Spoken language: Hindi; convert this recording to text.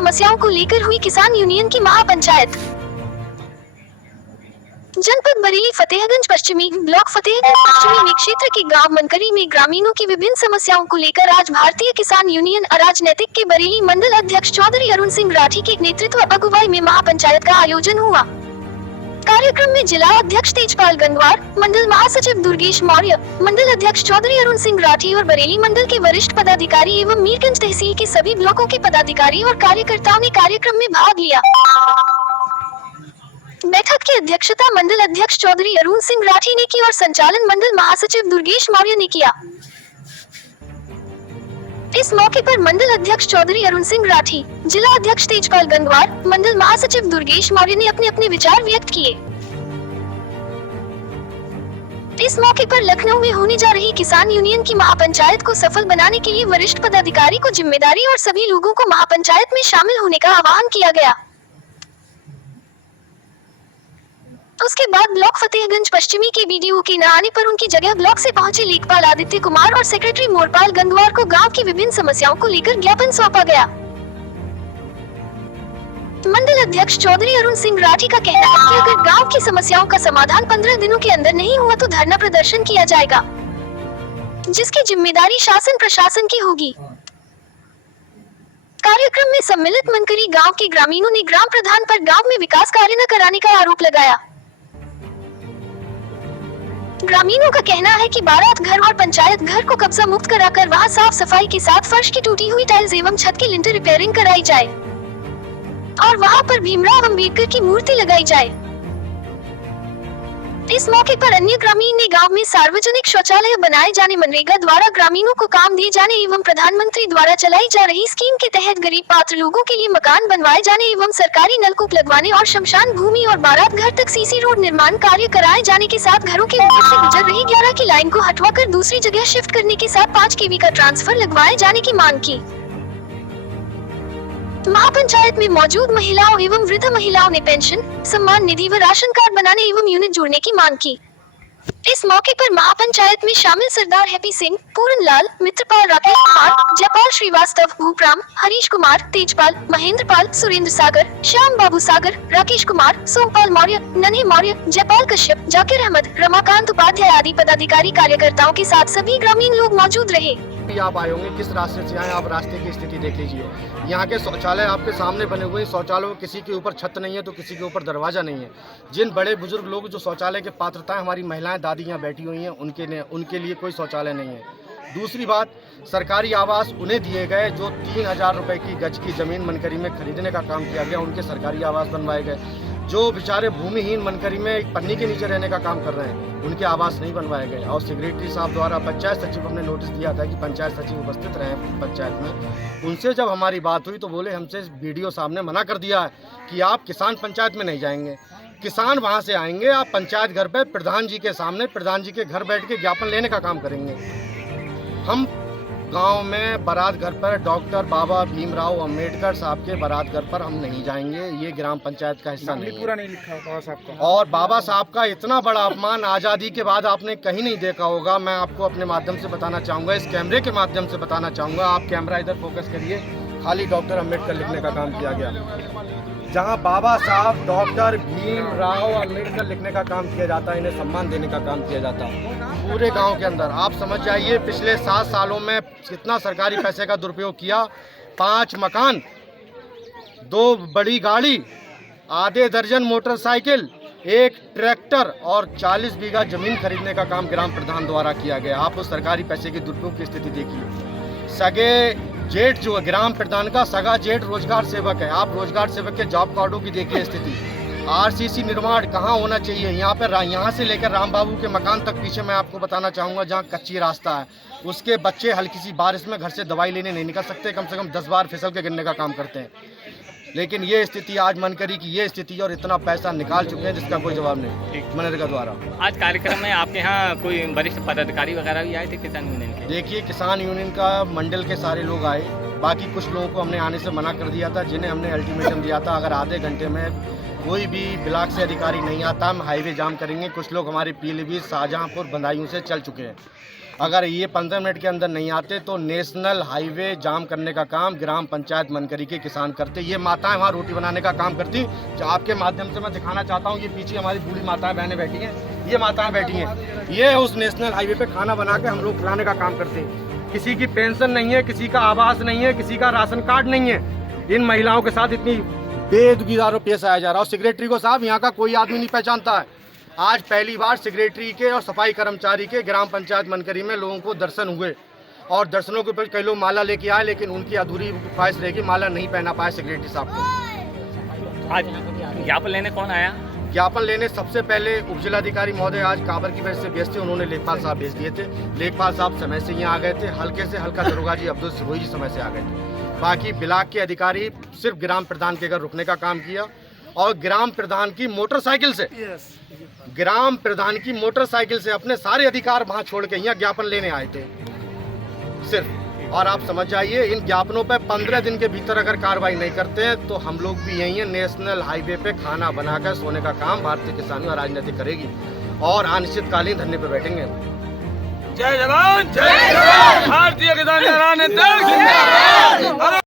समस्याओं को लेकर हुई किसान यूनियन की महापंचायत। जनपद बरेली फतेहगंज पश्चिमी ब्लॉक फतेहगंज पश्चिमी में क्षेत्र के गांव मनकरी में ग्रामीणों की विभिन्न समस्याओं को लेकर आज भारतीय किसान यूनियन अराजनैतिक के बरेली मंडल अध्यक्ष चौधरी अरुण सिंह राठी के नेतृत्व अगुवाई में महापंचायत का आयोजन हुआ। कार्यक्रम में जिला अध्यक्ष तेजपाल गंगवार, मंडल महासचिव दुर्गेश मौर्य, मंडल अध्यक्ष चौधरी अरुण सिंह राठी और बरेली मंडल के वरिष्ठ पदाधिकारी एवं मीरगंज तहसील के सभी ब्लॉकों के पदाधिकारी और कार्यकर्ताओं ने कार्यक्रम में भाग लिया। बैठक की अध्यक्षता मंडल अध्यक्ष चौधरी अरुण सिंह राठी ने की और संचालन मंडल महासचिव दुर्गेश मौर्य ने किया। इस मौके पर मंडल अध्यक्ष चौधरी अरुण सिंह राठी, जिला अध्यक्ष तेजपाल गंगवार, मंडल महासचिव दुर्गेश मौर्य ने अपने अपने विचार व्यक्त किए। इस मौके पर लखनऊ में होने जा रही किसान यूनियन की महापंचायत को सफल बनाने के लिए वरिष्ठ पदाधिकारी को जिम्मेदारी और सभी लोगों को महापंचायत में शामिल होने का आह्वान किया गया। उसके बाद ब्लॉक फतेहगंज पश्चिमी के बीडीओ के न आने पर उनकी जगह ब्लॉक से पहुंचे लेखपाल आदित्य कुमार और सेक्रेटरी मोरपाल गंगवार को गांव की विभिन्न समस्याओं को लेकर ज्ञापन सौंपा गया। मंडल अध्यक्ष चौधरी अरुण सिंह राठी का कहना है कि अगर गांव की समस्याओं का समाधान 15 दिनों के अंदर नहीं हुआ तो धरना प्रदर्शन किया जाएगा, जिसकी जिम्मेदारी शासन प्रशासन की होगी। कार्यक्रम में सम्मिलित मनकरी गांव के ग्रामीणों ने ग्राम प्रधान पर गांव में विकास कार्य न कराने का आरोप लगाया। ग्रामीणों का कहना है कि बारात घर और पंचायत घर को कब्जा मुक्त कराकर वहां साफ सफाई के साथ फर्श की टूटी हुई टाइल्स एवं छत की लिंटर रिपेयरिंग कराई जाए और वहां पर भीमराव अंबेडकर की मूर्ति लगाई जाए। इस मौके पर अन्य ग्रामीण ने गांव में सार्वजनिक शौचालय बनाए जाने, मनरेगा द्वारा ग्रामीणों को काम दिए जाने एवं प्रधानमंत्री द्वारा चलाई जा रही स्कीम के तहत गरीब पात्र लोगों के लिए मकान बनवाए जाने एवं सरकारी नलकूप लगवाने और शमशान भूमि और बारात घर तक सीसी रोड निर्माण कार्य कराए जाने के साथ घरों के ऊपर से गुजर रही 11 की लाइन को हटवाकर दूसरी जगह शिफ्ट करने के साथ 5 kV का ट्रांसफर लगवाए जाने की मांग की। महापंचायत में मौजूद महिलाओं एवं वृद्ध महिलाओं ने पेंशन, सम्मान निधि व राशन कार्ड बनाने एवं यूनिट जोड़ने की मांग की। इस मौके पर महापंचायत में शामिल सरदार हैप्पी सिंह, पूरन लाल, मित्रपाल, राकेश कुमार, जयपाल श्रीवास्तव, भूपराम, हरीश कुमार, तेजपाल, महेंद्र पाल, सुरेंद्र सागर, श्याम बाबू सागर, राकेश कुमार, सोमपाल मौर्य, नन्हे मौर्य, जयपाल कश्यप, जाकिर अहमद, रमाकांत उपाध्याय आदि पदाधिकारी कार्यकर्ताओं के साथ सभी ग्रामीण लोग मौजूद रहे। आप आए होंगे, किस रास्ते से आए, आप रास्ते की स्थिति देख लीजिए। यहाँ के शौचालय आपके सामने बने हुए हैं। शौचालय किसी के ऊपर छत नहीं है तो किसी के ऊपर दरवाजा नहीं है। जिन बड़े बुजुर्ग लोग जो शौचालय के पात्रता है, हमारी महिलाएं दादी यहाँ बैठी हुई हैं, उनके लिए कोई शौचालय नहीं है। दूसरी बात, सरकारी आवास उन्हें दिए गए जो 3000 रुपये की गज की ज़मीन मनकरी में खरीदने का काम किया गया, उनके सरकारी आवास बनवाए गए। जो बेचारे भूमिहीन मनकरी में एक पन्नी के नीचे रहने का काम कर रहे हैं, उनके आवास नहीं बनवाए गए। और सेक्रेटरी साहब द्वारा पंचायत सचिव हमने नोटिस दिया था कि पंचायत सचिव उपस्थित रहे पंचायत में। उनसे जब हमारी बात हुई तो बोले हमसे बीडीओ साहब ने मना कर दिया है कि आप किसान पंचायत में नहीं जाएंगे, किसान वहाँ से आएंगे, आप पंचायत घर पर प्रधान जी के सामने, प्रधान जी के घर बैठ के ज्ञापन लेने का काम करेंगे। हम गांव में बारात घर पर डॉक्टर बाबा भीमराव अंबेडकर साहब के बारात घर पर हम नहीं जाएंगे, ये ग्राम पंचायत का हिस्सा नहीं है। पूरा नहीं लिखा बाबा साहब का। और बाबा साहब का इतना बड़ा अपमान आज़ादी के बाद आपने कहीं नहीं देखा होगा। मैं आपको अपने माध्यम से बताना चाहूँगा, इस कैमरे के माध्यम से बताना चाहूँगा। आप कैमरा इधर फोकस करिए, खाली डॉक्टर अंबेडकर लिखने का काम किया गया। जहाँ बाबा साहब डॉक्टर भीमराव अंबेडकर लिखने का काम किया जाता है, इन्हें सम्मान देने का काम किया जाता है पूरे गांव के अंदर। आप समझ जाइए पिछले 7 सालों में कितना सरकारी पैसे का दुरुपयोग किया। 5 मकान, 2 बड़ी गाड़ी, आधे दर्जन मोटरसाइकिल, 1 ट्रैक्टर और 40 बीघा जमीन खरीदने का काम ग्राम प्रधान द्वारा किया गया। आप उस सरकारी पैसे के दुरुपयोग की स्थिति देखिए। सगे जेठ जो है, ग्राम प्रधान का सगा जेठ रोजगार सेवक है। आप रोजगार सेवक के जॉब कार्डों की देखिए स्थिति। आरसीसी निर्माण कहाँ होना चाहिए, यहाँ से लेकर राम बाबू के मकान तक पीछे मैं आपको बताना चाहूँगा जहाँ कच्ची रास्ता है, उसके बच्चे हल्की सी बारिश में घर से दवाई लेने नहीं निकल सकते, कम से कम 10 बार फिसल के गिरने का काम करते हैं। लेकिन ये स्थिति आज मनकरी की ये स्थिति, और इतना पैसा निकाल चुके हैं जिसका कोई जवाब नहीं मनरेगा द्वारा। आज कार्यक्रम में आपके यहाँ कोई वरिष्ठ पदाधिकारी वगैरह भी आए थे किसान यूनियन के? देखिए, किसान यूनियन का मंडल के सारे लोग आए, बाकी कुछ लोगों को हमने आने से मना कर दिया था, जिन्हें हमने अल्टीमेटम दिया था अगर आधे घंटे में कोई भी ब्लॉक से अधिकारी नहीं आता हम हाईवे जाम करेंगे। कुछ लोग हमारे पीलीभीत, शाहजहांपुर, बदायूं से चल चुके हैं। अगर ये 15 मिनट के अंदर नहीं आते तो नेशनल हाईवे जाम करने का काम ग्राम पंचायत मनकरी के किसान करते। ये माताएं वहाँ रोटी बनाने का काम करती। जो आपके माध्यम से मैं दिखाना चाहता हूँ, ये पीछे हमारी बूढ़ी माताएं बहनें बैठी हैं, ये माताएं बैठी हैं, ये उस नेशनल हाईवे पे खाना बना के हम लोग खिलाने का काम करते हैं। किसी की पेंशन नहीं है, किसी का आवास नहीं है, किसी का राशन कार्ड नहीं है। इन महिलाओं के साथ इतनी बेदुगीदारों पेश आया जा रहा है। और सेक्रेटरी को साहब यहाँ का कोई आदमी नहीं पहचानता है। आज पहली बार सेक्रेटरी के और सफाई कर्मचारी के ग्राम पंचायत मनकरी में लोगों को दर्शन हुए और दर्शनों के ऊपर कई लोग माला लेके आए, लेकिन उनकी अधूरी ख्वाहिश रहेगी, माला नहीं पहना पाए सेक्रेटरी साहब को। आज ज्ञापन लेने कौन आया? ज्ञापन लेने सबसे पहले उप जिलाधिकारी महोदय आज काबर की वजह से व्यस्त थे, उन्होंने लेखपाल साहब भेज दिए थे। लेखपाल साहब समय से यहाँ आ गए थे। हल्के से हल्का दरोगा जी अब्दुल सिरोही जी समय से आ गए थे। बाकी ब्लॉक के अधिकारी सिर्फ ग्राम प्रधान के घर रुकने का काम किया और ग्राम प्रधान की मोटरसाइकिल से अपने सारे अधिकार वहाँ छोड़ के यहाँ ज्ञापन लेने आए थे सिर्फ। और आप समझ जाइए, इन ज्ञापनों पे 15 दिन के भीतर अगर कार्रवाई नहीं करते हैं तो हम लोग भी यही है नेशनल हाईवे पे खाना बनाकर सोने का काम भारतीय किसानी और राजनीति करेगी और अनिश्चितकालीन धरने पे बैठेंगे। जय जवान, जय भारतीय किसान राजनीति।